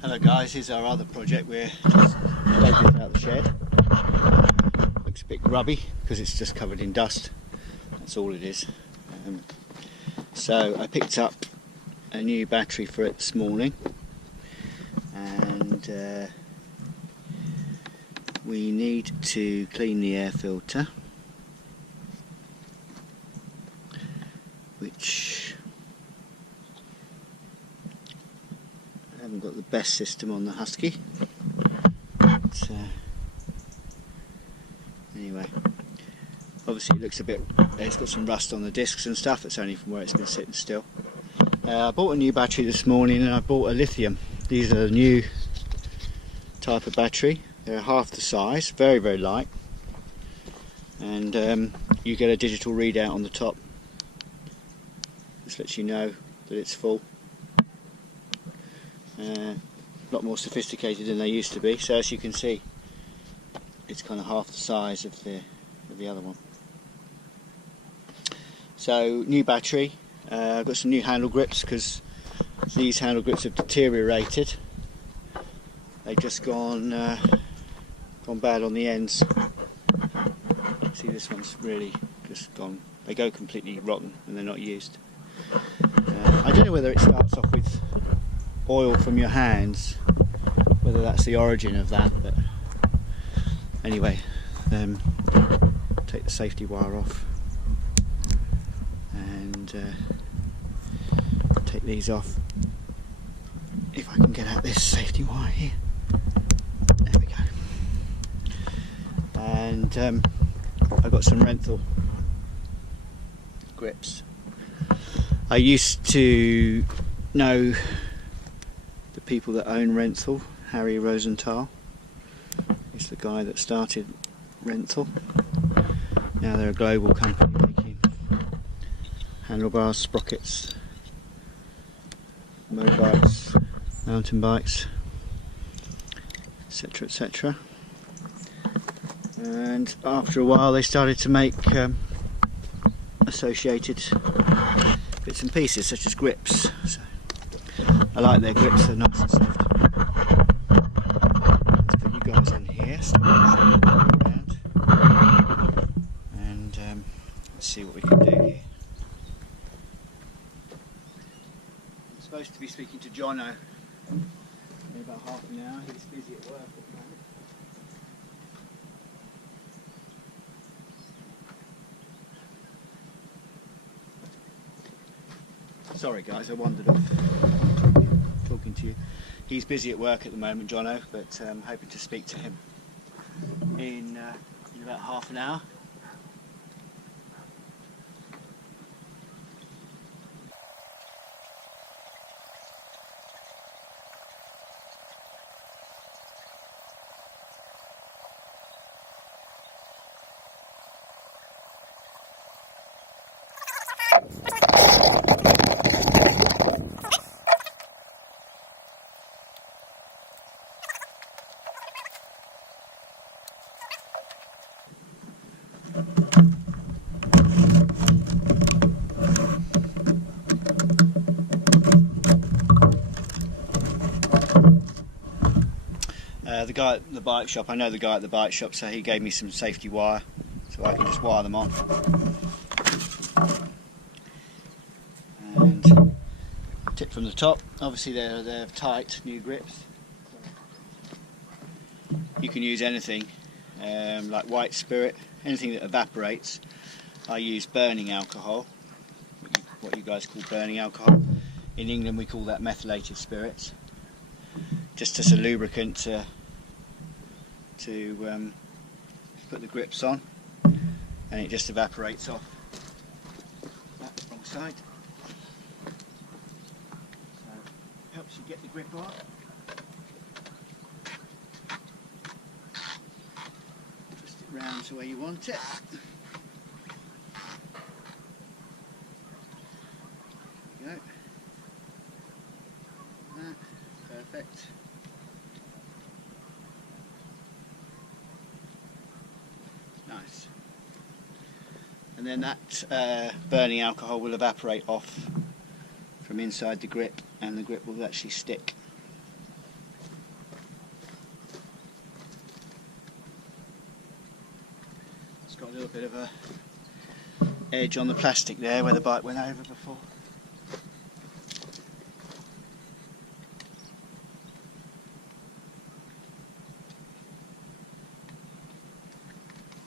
Hello guys, here's our other project. We're just taking it out of the shed. Looks a bit grubby because it's just covered in dust. That's all it is. So I picked up a new battery for it this morning, and we need to clean the air filter, which I haven't got the best system on the Husky, but anyway, obviously it looks a bit, it's got some rust on the discs and stuff. It's only from where it's been sitting still. I bought a new battery this morning, and I bought a lithium. These are a new type of battery. They're half the size, very very light, and you get a digital readout on the top. This lets you know that it's full. A lot more sophisticated than they used to be. So as you can see, it's kind of half the size of the other one. So new battery. I've got some new handle grips because these handle grips have deteriorated. They've just gone bad on the ends. See, this one's really just gone. They go completely rotten and they're not used. I don't know whether it starts off with oil from your hands, whether that's the origin of that, but anyway, take the safety wire off and take these off. If I can get out this safety wire here, there we go. And I've got some Renthal grips. I used to know the people that own Renthal. Harry Rosenthal is the guy that started Renthal. Now they're a global company making handlebars, sprockets, motorbikes, mountain bikes, etc, etc. And after a while they started to make associated bits and pieces such as grips. So I like their grips, they're nice and soft. Let's put you guys on here, so around, and let's see what we can do here. I'm supposed to be speaking to Jono in about half an hour. He's busy at work at the moment. Sorry guys, I wandered off talking to you. He's busy at work at the moment, Jono, but I'm hoping to speak to him in about half an hour. The guy at the bike shop, I know the guy at the bike shop, so he gave me some safety wire so I can just wire them on. And tip from the top, obviously they're tight, new grips. You can use anything, like white spirit, anything that evaporates. I use burning alcohol, what you guys call burning alcohol. In England we call that methylated spirits. Just as a lubricant to put the grips on, and it just evaporates off. That's the wrong side. So helps you get the grip on. Twist it round to where you want it. There you go. Perfect. Nice. And then that burning alcohol will evaporate off from inside the grip, and the grip will actually stick. little bit of a edge on the plastic there where the bike went over before.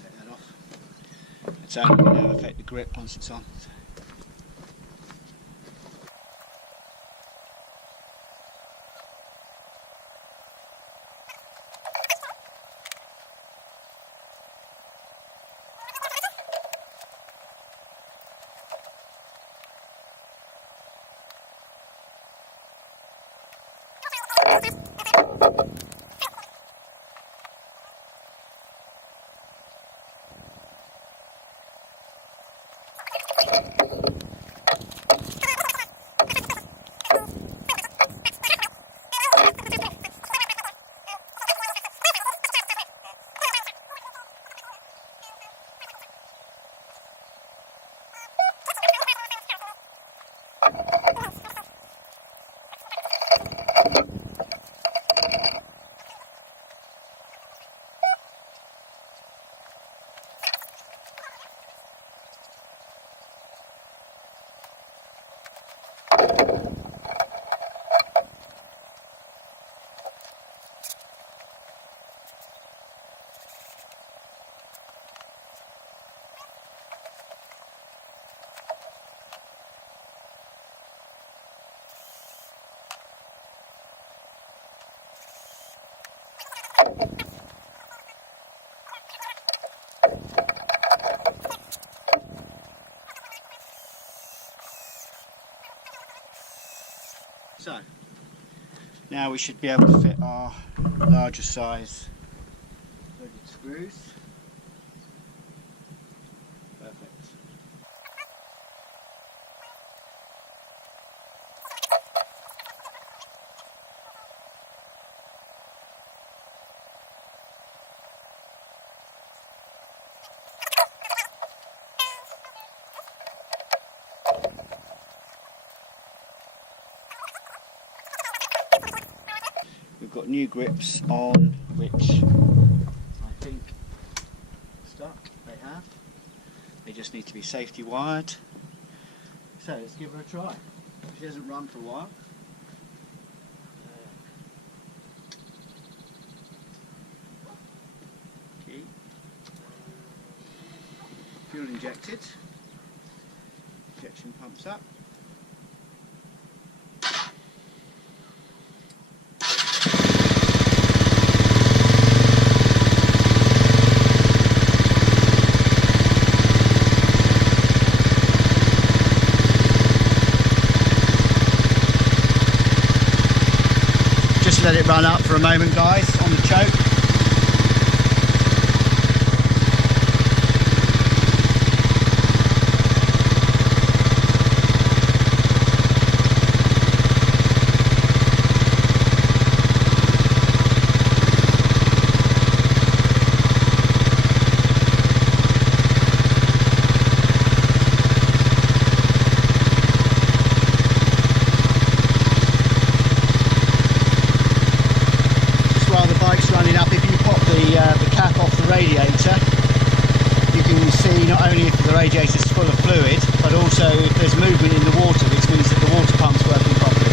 Take that off. It's only going to affect the grip once it's on. So, now we should be able to fit our larger size threaded screws. Perfect. We've got new grips on, which I think stuck, they have. They just need to be safety wired. So let's give her a try. She hasn't run for a while. Key. Fuel injected. Injection pumps up. Let it run up for a moment, guys, on the choke. Radiator, you can see not only if the radiator is full of fluid, but also if there's movement in the water, which means that the water pump's working properly.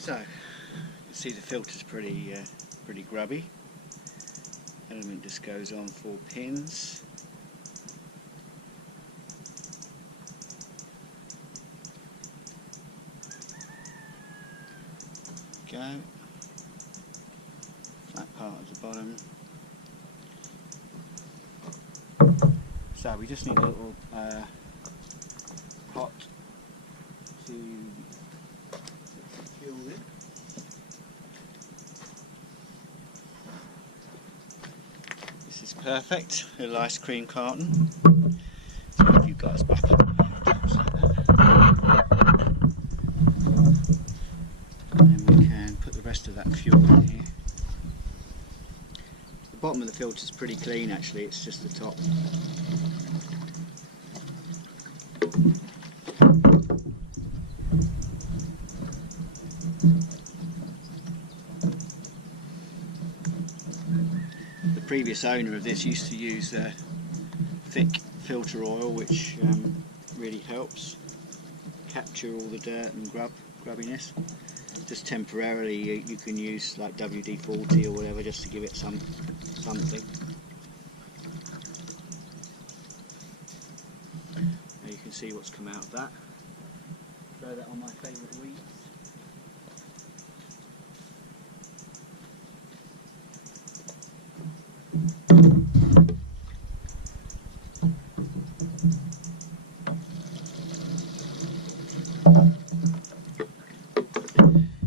So you can see the filter's pretty grubby. Element just goes on 4 pins. Go. Flat part at the bottom. So we just need a little pot to put some fuel in. This is perfect, a little ice cream carton. So if you guys back up, and we can put the rest of that fuel in here. The bottom of the filter is pretty clean actually, it's just the top. The previous owner of this used to use thick filter oil, which really helps capture all the dirt and grubbiness. Just temporarily you can use like WD-40 or whatever just to give it something. Now you can see what's come out of that. Throw that on my favourite weeds.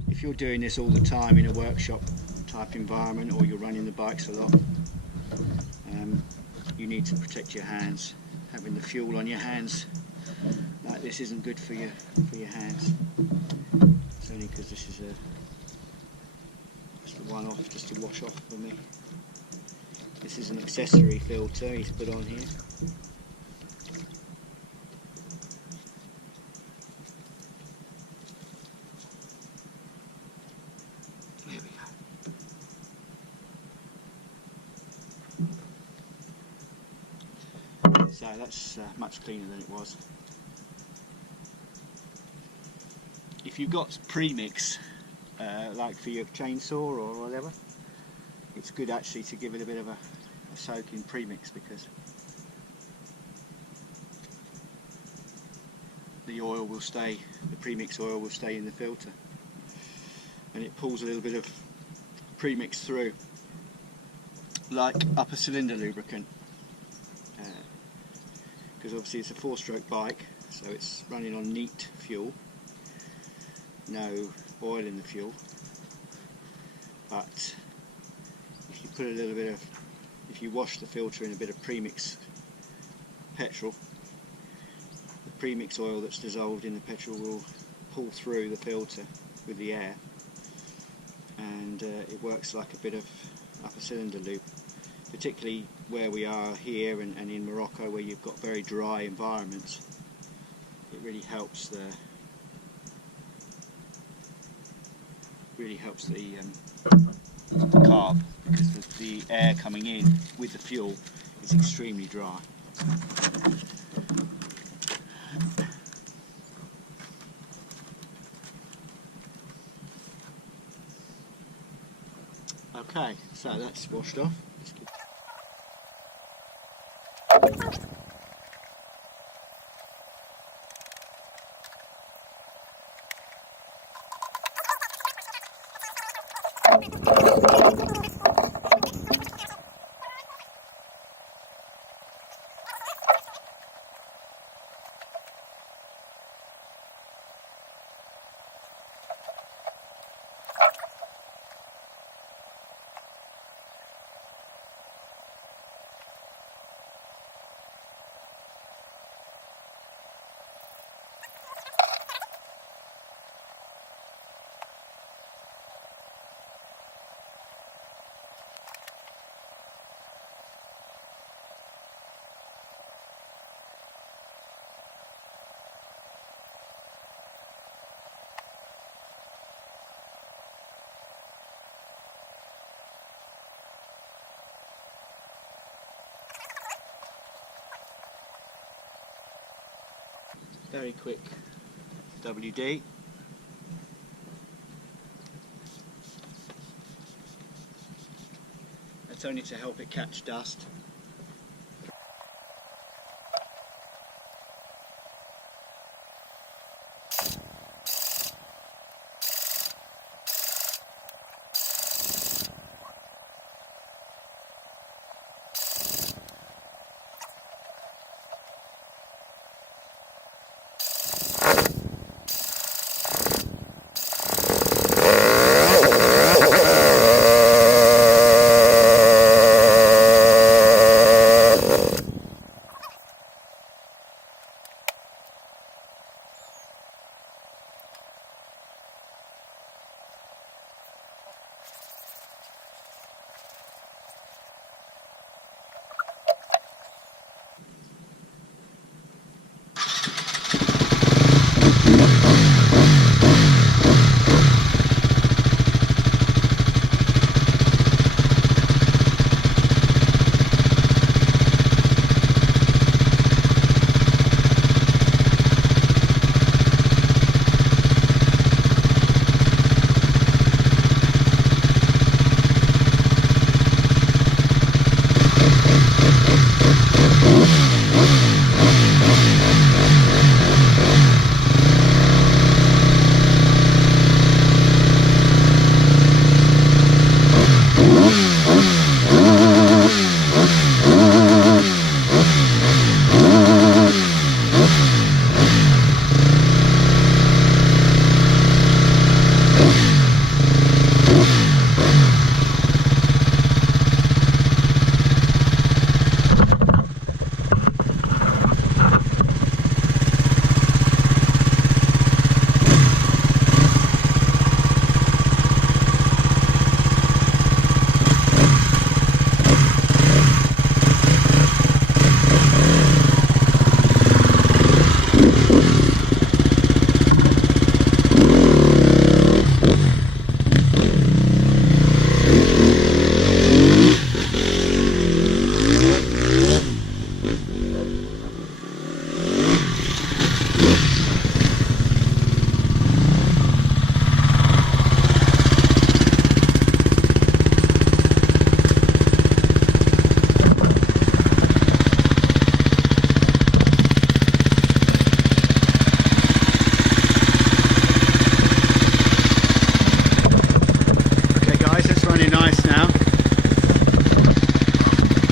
If you're doing this all the time in a workshop type environment, or you're running the bikes a lot, you need to protect your hands. Having the fuel on your hands like this isn't good for your hands. It's only because this is just a one-off, just to wash off for me. This is an accessory filter he's put on here. There we go. So that's much cleaner than it was. If you've got premix, like for your chainsaw or whatever, it's good actually to give it a bit of a soak in premix, because the oil will stay, the premix oil will stay in the filter, and it pulls a little bit of premix through, like upper cylinder lubricant, because obviously it's a 4-stroke bike, so it's running on neat fuel, no oil in the fuel. But if you put a little bit of, if you wash the filter in a bit of premix petrol, the premix oil that's dissolved in the petrol will pull through the filter with the air, and it works like a bit of upper cylinder lube, particularly where we are here and in Morocco, where you've got very dry environments. It really helps the carb, because the air coming in with the fuel is extremely dry. Okay, so that's washed off. Very quick WD. It's only to help it catch dust.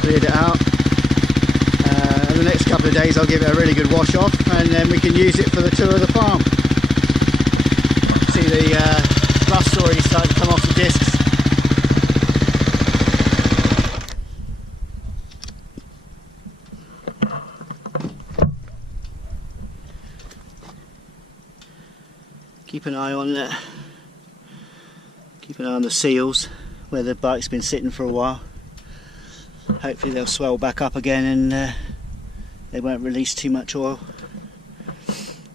Cleared it out. In the next couple of days I'll give it a really good wash off, and then we can use it for the tour of the farm. See the rust's already starting to come off the discs. Keep an eye on the seals where the bike's been sitting for a while. Hopefully they'll swell back up again and they won't release too much oil.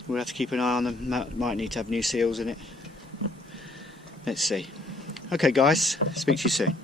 We'll have to keep an eye on them. Might need to have new seals in it. Let's see. Okay guys, speak to you soon.